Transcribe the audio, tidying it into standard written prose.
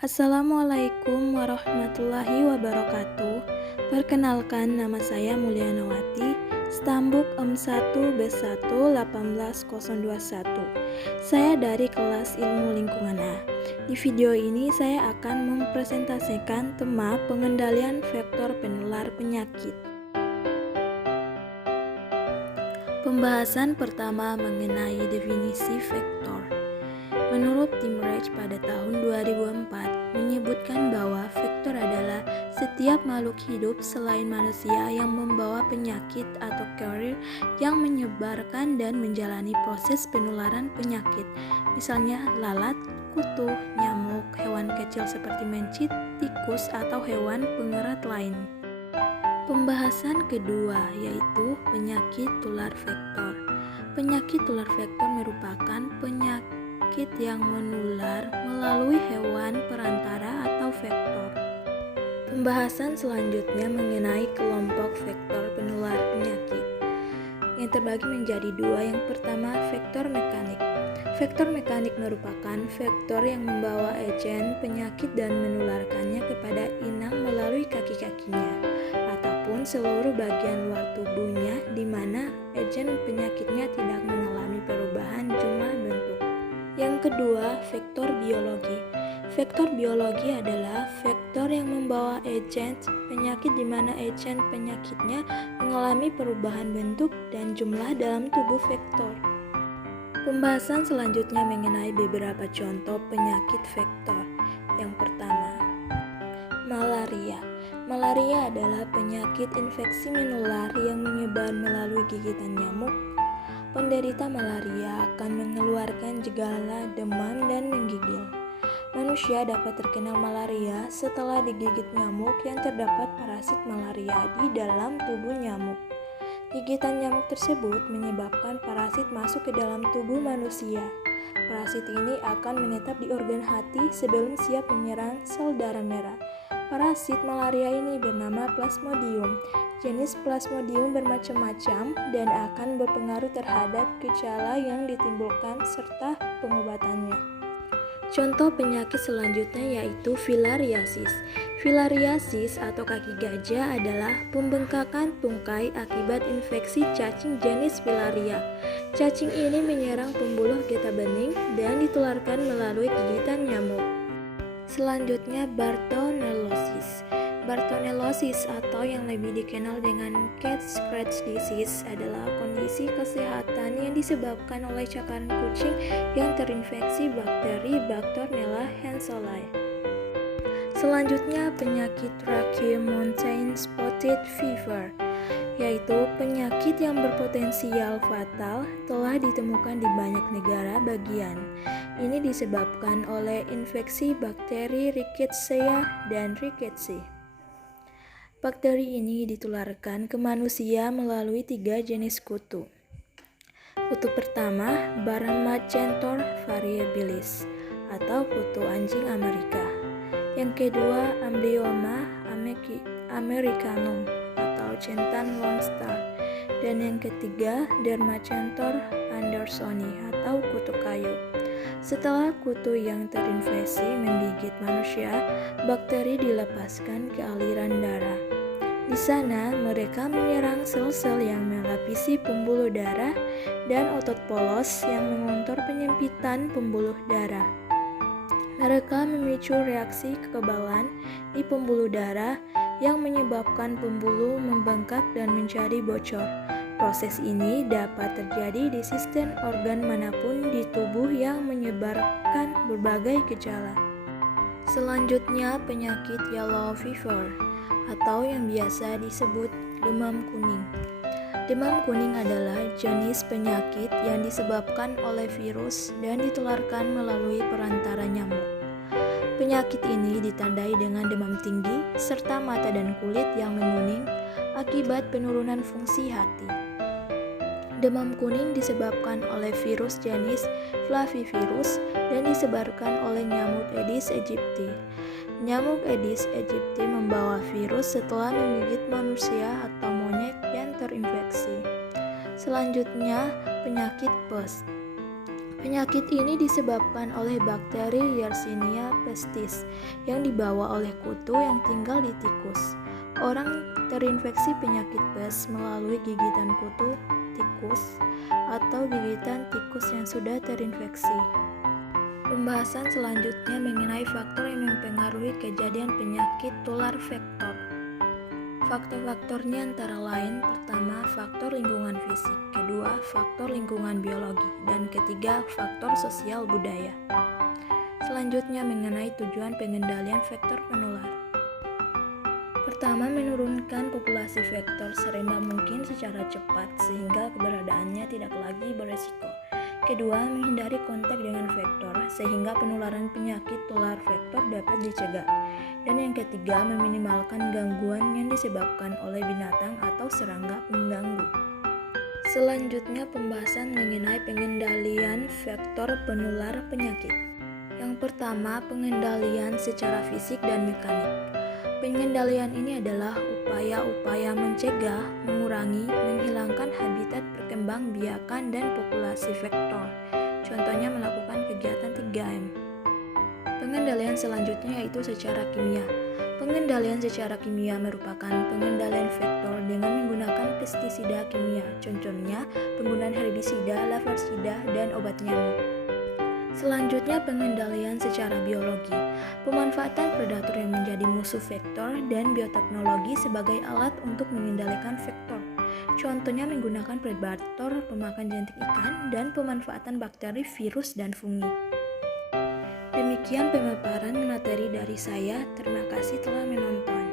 Assalamualaikum warahmatullahi wabarakatuh. Perkenalkan, nama saya Mulyanawati, Stambuk M1B1 18021. Saya dari kelas Ilmu Lingkungan A. Di video ini saya akan mempresentasikan tema pengendalian vektor penular penyakit. Pembahasan pertama mengenai definisi vektor. Menurut Tim Reich pada tahun 2004 menyebutkan bahwa vektor adalah setiap makhluk hidup selain manusia yang membawa penyakit atau carrier yang menyebarkan dan menjalani proses penularan penyakit, misalnya lalat, kutu, nyamuk, hewan kecil seperti mencit, tikus, atau hewan pengerat lain. Pembahasan kedua yaitu penyakit tular vektor. Penyakit tular vektor merupakan penyakit yang menular melalui hewan perantara atau vektor. Pembahasan selanjutnya mengenai kelompok vektor penular penyakit yang terbagi menjadi dua. Yang pertama, vektor mekanik. Vektor mekanik merupakan vektor yang membawa agen penyakit dan menularkannya kepada inang melalui kaki-kakinya ataupun seluruh bagian luar tubuhnya, di mana agen penyakitnya tidak mengalami perubahan jumlah bentuk. Yang kedua, vektor biologi. Vektor biologi adalah vektor yang membawa agen penyakit di mana agen penyakitnya mengalami perubahan bentuk dan jumlah dalam tubuh vektor. Pembahasan selanjutnya mengenai beberapa contoh penyakit vektor. Yang pertama, malaria. Malaria adalah penyakit infeksi menular yang menyebar melalui gigitan nyamuk. Penderita malaria akan mengeluarkan gejala demam dan menggigil. Manusia dapat terkena malaria setelah digigit nyamuk yang terdapat parasit malaria di dalam tubuh nyamuk. Gigitan nyamuk tersebut menyebabkan parasit masuk ke dalam tubuh manusia. Parasit ini akan menetap di organ hati sebelum siap menyerang sel darah merah. Parasit malaria ini bernama Plasmodium. Jenis Plasmodium bermacam-macam dan akan berpengaruh terhadap gejala yang ditimbulkan serta pengobatannya. Contoh penyakit selanjutnya yaitu filariasis. Filariasis atau kaki gajah adalah pembengkakan tungkai akibat infeksi cacing jenis filaria. Cacing ini menyerang pembuluh getah bening dan ditularkan melalui gigitan nyamuk. Selanjutnya, Bartonellosis. Bartonellosis atau yang lebih dikenal dengan cat scratch disease adalah kondisi kesehatan yang disebabkan oleh cakaran kucing yang terinfeksi bakteri Bartonella henselae. Selanjutnya, penyakit Rocky Mountain Spotted Fever, yaitu penyakit yang berpotensial fatal telah ditemukan di banyak negara bagian. Ini disebabkan oleh infeksi bakteri Rickettsia dan Rickettsia. Bakteri ini ditularkan ke manusia melalui 3 jenis kutu. Kutu pertama, Baramacentor variabilis atau kutu anjing Amerika. Yang kedua, Amblyomma americanum atau centang Lone Star. Dan yang ketiga, Dermacentor andersoni atau kutu kayu. Setelah kutu yang terinfeksi menggigit manusia, bakteri dilepaskan ke aliran darah. Di sana, mereka menyerang sel-sel yang melapisi pembuluh darah dan otot polos yang mengontor penyempitan pembuluh darah. Mereka memicu reaksi kekebalan di pembuluh darah yang menyebabkan pembuluh membengkak dan menjadi bocor. Proses ini dapat terjadi di sistem organ manapun di tubuh yang menyebarkan berbagai gejala. Selanjutnya, penyakit yellow fever atau yang biasa disebut demam kuning. Demam kuning adalah jenis penyakit yang disebabkan oleh virus dan ditularkan melalui perantara nyamuk. Penyakit ini ditandai dengan demam tinggi serta mata dan kulit yang menguning akibat penurunan fungsi hati. Demam kuning disebabkan oleh virus jenis Flavivirus dan disebarkan oleh nyamuk Aedes aegypti. Nyamuk Aedes aegypti membawa virus setelah menggigit manusia atau monyet yang terinfeksi. Selanjutnya, penyakit PES. Penyakit ini disebabkan oleh bakteri Yersinia pestis yang dibawa oleh kutu yang tinggal di tikus. Orang terinfeksi penyakit pes melalui gigitan kutu tikus atau gigitan tikus yang sudah terinfeksi. Pembahasan selanjutnya mengenai faktor yang mempengaruhi kejadian penyakit tular vektor. Faktor-faktornya antara lain, pertama, faktor lingkungan fisik, kedua, faktor lingkungan biologi, dan ketiga, faktor sosial budaya. Selanjutnya mengenai tujuan pengendalian vektor penular. Pertama, menurunkan populasi vektor serendah mungkin secara cepat sehingga keberadaannya tidak lagi beresiko. Kedua, menghindari kontak dengan vektor sehingga penularan penyakit tular vektor dapat dicegah. Dan yang ketiga, meminimalkan gangguan yang disebabkan oleh binatang atau serangga pengganggu. Selanjutnya, pembahasan mengenai pengendalian vektor penular penyakit. Yang pertama, pengendalian secara fisik dan mekanik. Pengendalian ini adalah upaya-upaya mencegah, mengurangi, menghilangkan habitat perkembangbiakan dan populasi vektor. Contohnya melakukan kegiatan 3M. Pengendalian selanjutnya yaitu secara kimia. Pengendalian secara kimia merupakan pengendalian vektor dengan menggunakan pestisida kimia. Contohnya penggunaan herbisida, larvasida, dan obat nyamuk. Selanjutnya pengendalian secara biologi. Pemanfaatan predator yang menjadi musuh vektor dan bioteknologi sebagai alat untuk mengendalikan vektor. Contohnya menggunakan predator pemakan jentik ikan dan pemanfaatan bakteri, virus, dan fungi. Demikian pemaparan materi dari saya. Terima kasih telah menonton.